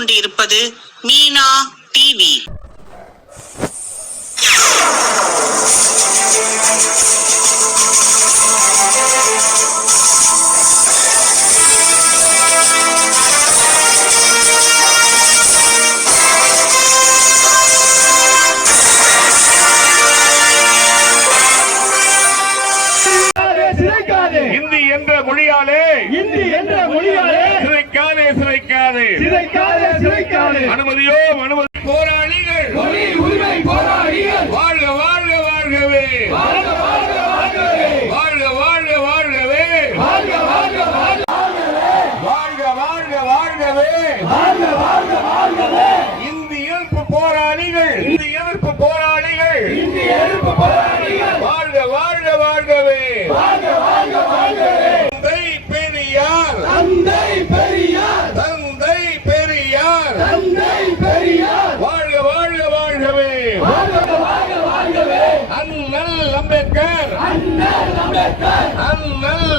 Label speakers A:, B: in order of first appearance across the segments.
A: கொண்டிருப்பது மீனா டிவி.
B: இந்திய என்ற மொழியாலே
C: இந்தி என்ற மொழியாலே
B: சிதைக்காதே சிதைக்காதே.
C: சிதைக்காதே சிதைக்காதே.
B: அனுமதியோ அனுமதி. போராளிகள்.
C: மொழி உரிமை போராளிகள்.
B: வாழ்க வாழ்க வாழ்கவே.
C: வாழ்க வாழ்க வாழ்கவே.
B: வாழ்க வாழ்க வாழ்கவே.
C: வாழ்க வாழ்க வாழ்க
B: வாழ்க வாழ்க வாழ்கவே.
C: வாழ்க வாழ்க வாழ்கவே.
B: இந்தி எதிர்ப்பு போராளிகள். இந்தி எதிர்ப்பு போராளிகள்.
C: இந்தி எதிர்ப்பு போராளிகள்
B: வாழ்க வாழ்க வாழ்கவே
C: வாழ்க வாழ்க வாழ்கவே
B: தந்தை பெரியார்
C: தந்தை பெரியார்
B: தந்தை பெரியார்
C: தந்தை பெரியார்
B: வாழ்க வாழ்க வாழ்கவே
C: வாழ்க வாழ்க வாழ்கவே
B: அண்ணல் அம்பேத்கர்.
C: அண்ணல் அம்பேத்கர்.
B: அண்ணல்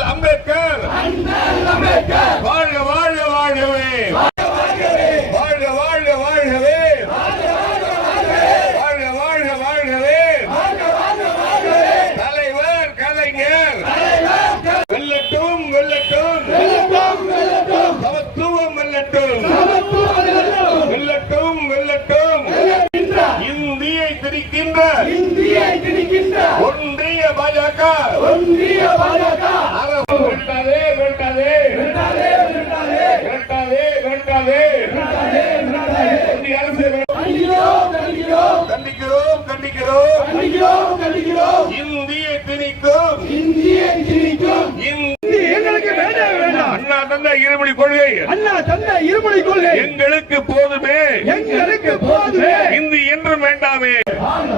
B: இருமொழி கொள்கை
C: அண்ணா தந்த இருமொழி கொள்கை.
B: எங்களுக்கு போதுமே.
C: எங்களுக்கு போதுமே.
B: இந்தி என்றும் வேண்டாமே வாழ்க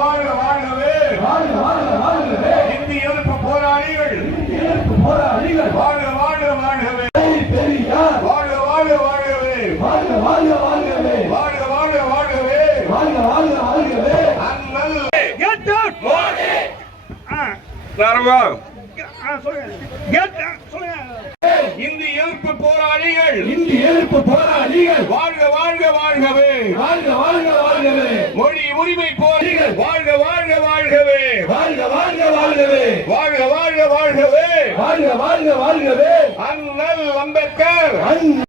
B: வாழ்க வாழ்கவே இந்தி எதிர்ப்பு போராளிகள்
C: போராளிகள்
B: வாழ்க வாழ்க வாழ்கவே
C: பெரியார்
B: வாழ்க வாழ்க வாழ்கவே
C: வாழ்க வாழ்க வாழ்கவே
B: வாழ்க வாழ்க வாழ்கவே
C: வாழ்க வாழ்க வாழ்கவே
B: அண்ணல்
C: Get out! சொல்லுங்க
B: இந்தி எதிர்ப்பு போராளிகள்.
C: இந்தி எதிர்ப்பு போராளிகள்.
B: வாழ்க வாழ்க வாழ்கவே.
C: வாழ்க வாழ்க வாழ்கவே.
B: மொழி உரிமை போராளிகள் வாழ்க வாழ்க வாழ்கவே.
C: வாழ்க வாழ்க வாழ்கவே.
B: வாழ்க வாழ்க வாழ்கவே.
C: வாழ்க வாழ்க வாழ்கவே.
B: அண்ணல் அம்பேத்கர்.